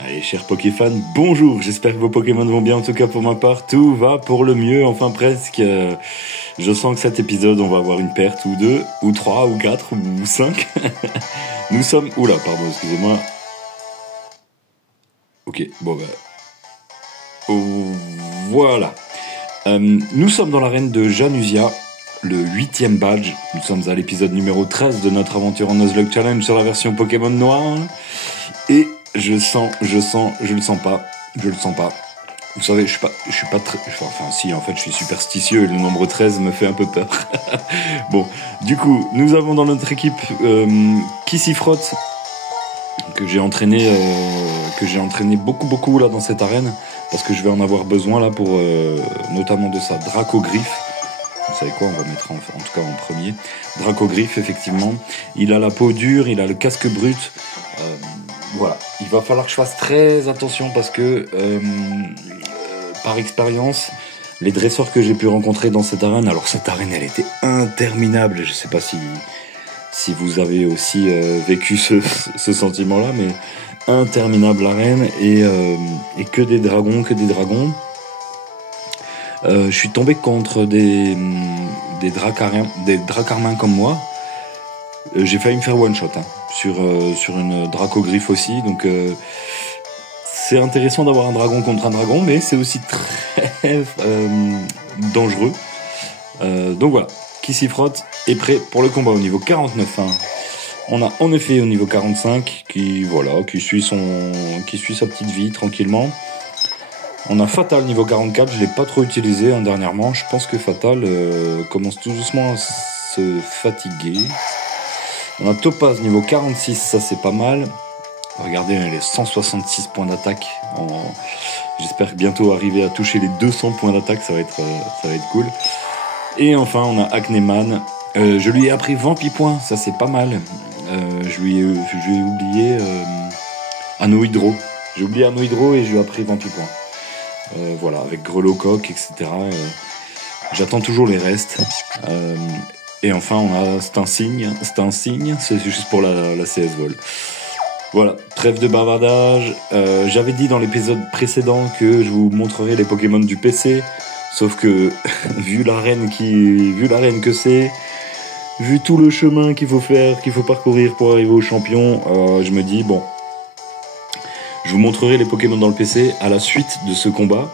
Allez, chers Pokéfans, bonjour, j'espère que vos Pokémon vont bien, en tout cas pour ma part, tout va pour le mieux, enfin presque. Je sens que cet épisode, on va avoir une perte, ou deux, ou trois, ou quatre, ou cinq. Nous sommes... Oula, pardon, excusez-moi. Ok, bon bah... Oh, voilà. Nous sommes dans l'arène de Janusia, le 8e badge. Nous sommes à l'épisode numéro 13 de notre aventure en Nuzlocke Challenge sur la version Pokémon Noir. Et... je le sens pas. Vous savez, je suis pas très... Enfin, si, en fait, je suis superstitieux et le nombre 13 me fait un peu peur. Bon, du coup, nous avons dans notre équipe Kissifrotte, que j'ai entraîné beaucoup là dans cette arène, parce que je vais en avoir besoin là pour notamment de sa Dracogriffe. Vous savez quoi, on va mettre en tout cas en premier. Dracogriffe, effectivement. Il a la peau dure, il a le casque brut. Voilà, il va falloir que je fasse très attention parce que par expérience, les dresseurs que j'ai pu rencontrer dans cette arène, alors cette arène elle était interminable, je sais pas si vous avez aussi vécu ce sentiment-là, mais interminable arène et que des dragons. Je suis tombé contre des dracarmins comme moi. J'ai failli me faire one shot sur une Dracogriffe aussi, donc c'est intéressant d'avoir un dragon contre un dragon, mais c'est aussi très dangereux. Donc voilà, Kissifrotte est prêt pour le combat au niveau 49. On a en effet au niveau 45 qui suit sa petite vie tranquillement. On a Fatal niveau 44, je l'ai pas trop utilisé dernièrement. Je pense que Fatal commence tout doucement à se fatiguer. On a Topaz niveau 46, ça c'est pas mal. Regardez les 166 points d'attaque. J'espère bientôt arriver à toucher les 200 points d'attaque, ça va être cool. Et enfin on a Acneman. Je lui ai appris Vampipoint, ça c'est pas mal. Je lui ai oublié Anohydro. J'ai oublié Anohydro et je lui ai appris Vampipoint. Voilà, avec Grelocoq, etc. J'attends toujours les restes. Et enfin, on a c'est un signe, c'est juste pour la CS Vol. Voilà, trêve de bavardage. J'avais dit dans l'épisode précédent que je vous montrerai les Pokémon du PC, sauf que vu l'arène que c'est, vu tout le chemin qu'il faut parcourir pour arriver au champion, je me dis bon, je vous montrerai les Pokémon dans le PC à la suite de ce combat,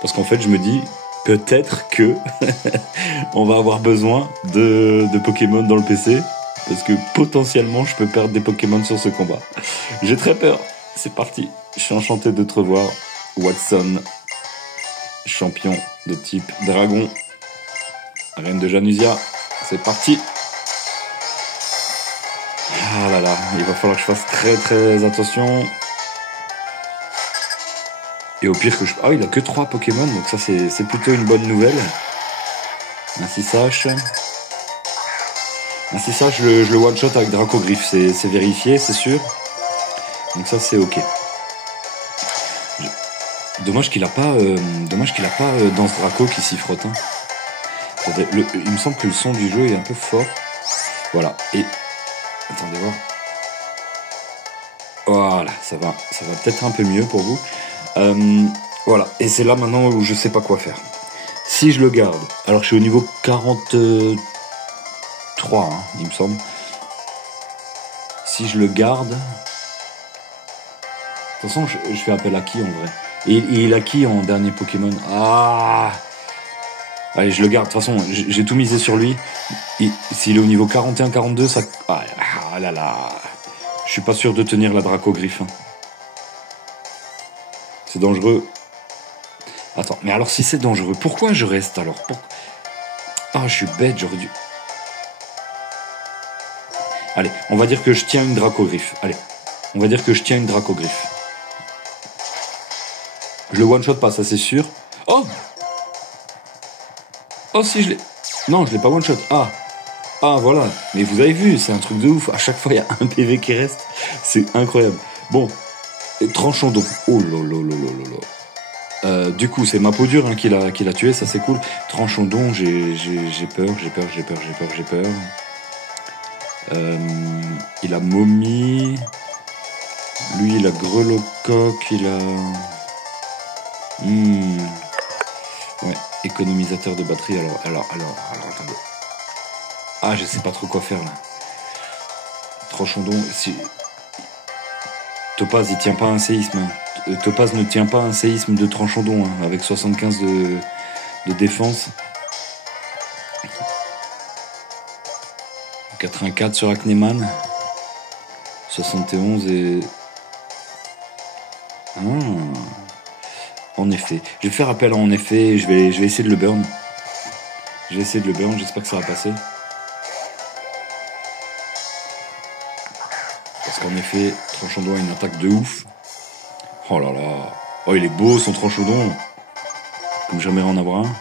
parce qu'en fait, je me dis peut-être que on va avoir besoin de Pokémon dans le PC, parce que potentiellement je peux perdre des Pokémon sur ce combat. J'ai très peur. C'est parti. Je suis enchanté de te revoir, Watson, champion de type dragon, Reine de Janusia. C'est parti. Ah là là, il va falloir que je fasse très très attention. Et au pire que je... Ah, il a que 3 Pokémon, donc ça c'est plutôt une bonne nouvelle. Ainsi sache, je le one-shot avec Dracogriffe, c'est vérifié, c'est sûr. Donc ça c'est ok. Dommage qu'il a pas dans ce Draco qui s'y frotte. Il me semble que le son du jeu est un peu fort. Voilà, et... Attendez voir. Voilà, ça va peut-être un peu mieux pour vous. Voilà, et c'est là maintenant où je sais pas quoi faire. Si je le garde, alors je suis au niveau 43, il me semble. Si je le garde... De toute façon, je fais appel à qui en vrai? Et il a qui en dernier Pokémon? Ah! Allez, je le garde, de toute façon, j'ai tout misé sur lui. S'il est au niveau 41-42, ça... Ah là là... Je suis pas sûr de tenir la Dracogriffe. C'est dangereux. Attends, mais alors si c'est dangereux, pourquoi je reste alors? Ah, je suis bête, j'aurais dû... Allez, on va dire que je tiens une Dracogriffe. Allez, on va dire que je tiens une Dracogriffe. Je le one-shot pas, ça c'est sûr. Oh! Oh si je l'ai... Non, je l'ai pas one-shot. Ah, voilà. Mais vous avez vu, c'est un truc de ouf. À chaque fois, il y a un PV qui reste. C'est incroyable. Bon, Tranchondon. Oh là là là là là là. Du coup, c'est ma peau dure qui l'a tué, ça c'est cool. Tranchondon, j'ai peur. Il a Momie. Lui, il a grelocoq, il a... Ouais, économisateur de batterie. Alors, attendez. Ah, je sais pas trop quoi faire, là. Tronchandon, si... Topaz, il tient pas un séisme. Topaz ne tient pas un séisme de Tronchandon, hein, avec 75 de défense. 84 sur Acneman. 71 et... En effet. Je vais faire appel en effet et je vais essayer de le burn. J'espère que ça va passer. Parce qu'en effet, Tronchandon a une attaque de ouf. Oh là là. Oh, il est beau son Tronchandon. Comme j'aimerais en avoir un.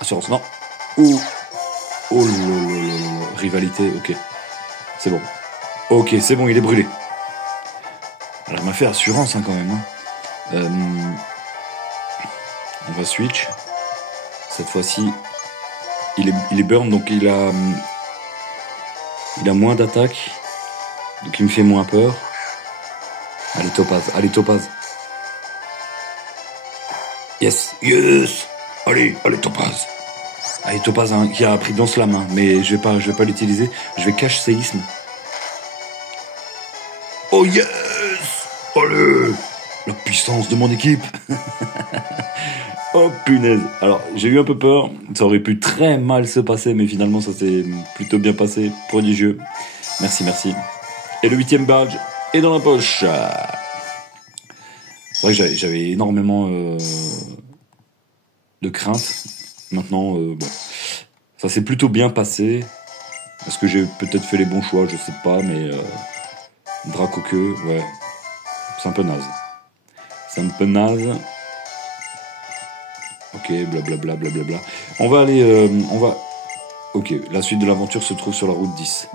Assurance, non. Oh là. Rivalité, ok. C'est bon. Ok, c'est bon, il est brûlé. Alors, il m'a fait assurance hein, quand même. Hein. On va switch. Cette fois-ci, il est burn, donc il a moins d'attaque. Donc il me fait moins peur. Allez Topaz. Yes. Allez Topaz. Allez Topaz hein, qui a pris dans la main, mais je vais pas l'utiliser. Je vais cache séisme. Oh yes. Allez. La puissance de mon équipe. Oh punaise. Alors j'ai eu un peu peur. Ça aurait pu très mal se passer, mais finalement ça s'est plutôt bien passé. Prodigieux. Merci. Et le 8e badge est dans la poche. C'est vrai que j'avais énormément de crainte. Maintenant, bon, ça s'est plutôt bien passé. Est-ce que j'ai peut-être fait les bons choix? Je sais pas, mais Dracoqueux, ouais, c'est un peu naze. Ok, blablabla. On va aller, Ok, la suite de l'aventure se trouve sur la route 10.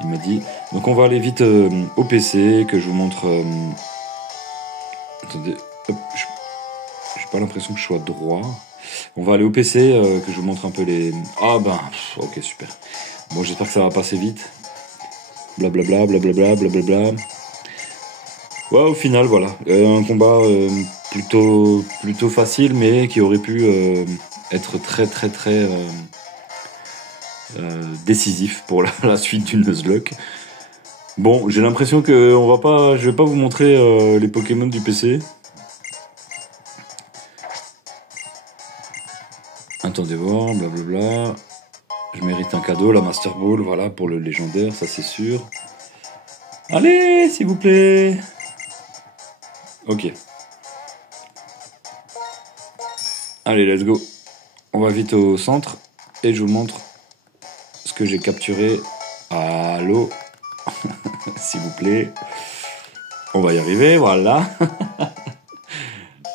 Il m'a dit. Donc on va aller vite au PC, que je vous montre... Attendez, hop, j'ai pas l'impression que je sois droit. On va aller au PC, que je vous montre un peu les... Ah ben, ok, super. Bon, j'espère que ça va passer vite. Blablabla. Ouais, au final, voilà. Un combat plutôt facile, mais qui aurait pu être très décisif pour la suite du Nuzlocke. Bon, j'ai l'impression que je vais pas vous montrer les Pokémon du PC. Attendez voir, blablabla. Je mérite un cadeau, la Master Ball, voilà, pour le légendaire, ça c'est sûr. Allez, s'il vous plaît. Ok. Allez, let's go. On va vite au centre et je vous montre ce que j'ai capturé. Allô. S'il vous plaît. On va y arriver, voilà.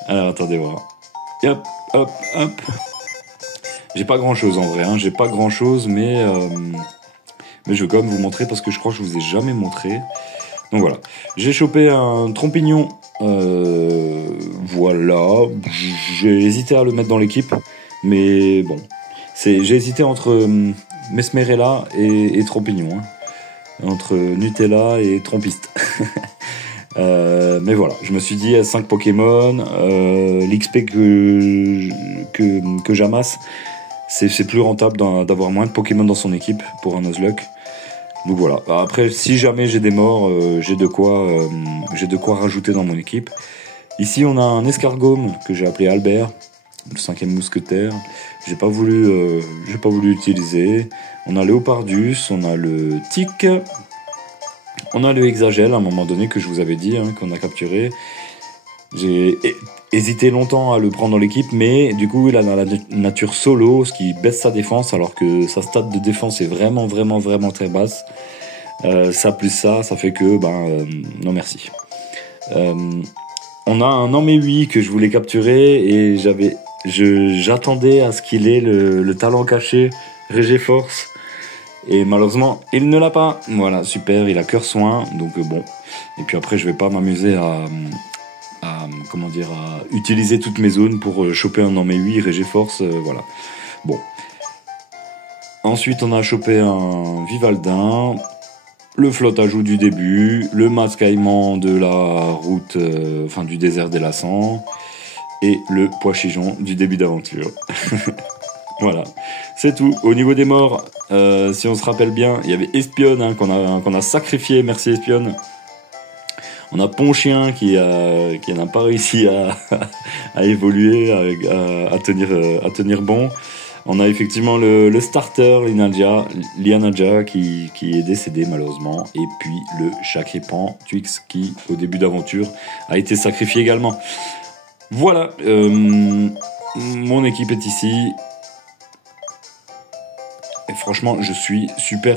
Alors, attendez voir. Hop. J'ai pas grand chose en vrai, hein. J'ai pas grand chose, mais je vais quand même vous montrer parce que je crois que je vous ai jamais montré. Donc voilà. J'ai chopé un Trompignon. Voilà. J'ai hésité à le mettre dans l'équipe, mais bon. J'ai hésité entre Mesmerella et Trompignon. Hein. Entre Nutella et Trompiste. Mais voilà, je me suis dit 5 Pokémon, l'XP que j'amasse, c'est plus rentable d'avoir moins de Pokémon dans son équipe pour un Nuzlocke. Donc voilà. Après, si jamais j'ai des morts, j'ai de quoi rajouter dans mon équipe. Ici, on a un Escargome que j'ai appelé Albert, le 5e mousquetaire. J'ai pas voulu utiliser. On a Léopardus, on a le Tic. On a le Hexagel à un moment donné que je vous avais dit, hein, qu'on a capturé. J'ai hésité longtemps à le prendre dans l'équipe, mais du coup il a la nature solo, ce qui baisse sa défense alors que sa stat de défense est vraiment très basse. Ça plus ça fait que non merci. On a un Emmewee que je voulais capturer et j'attendais à ce qu'il ait le talent caché Régéforce. Et malheureusement, il ne l'a pas. Voilà, super, il a cœur soin, donc bon. Et puis après, je vais pas m'amuser à utiliser toutes mes zones pour choper un Emmewee, Régéforce, voilà. Bon. Ensuite, on a chopé un Vivaldin. le flottage du début, le mascaillement de la route, du désert des Lassans, et le pois chichon du début d'aventure. Voilà, c'est tout. Au niveau des morts, si on se rappelle bien, il y avait Espionne qu'on a sacrifié, merci Espionne. On a Ponchien qui n'a pas réussi à évoluer, à tenir bon. On a effectivement le starter, Lianaja qui est décédé malheureusement. Et puis le Chakripan, Twix, qui au début d'aventure a été sacrifié également. Voilà, mon équipe est ici. Et franchement, je suis super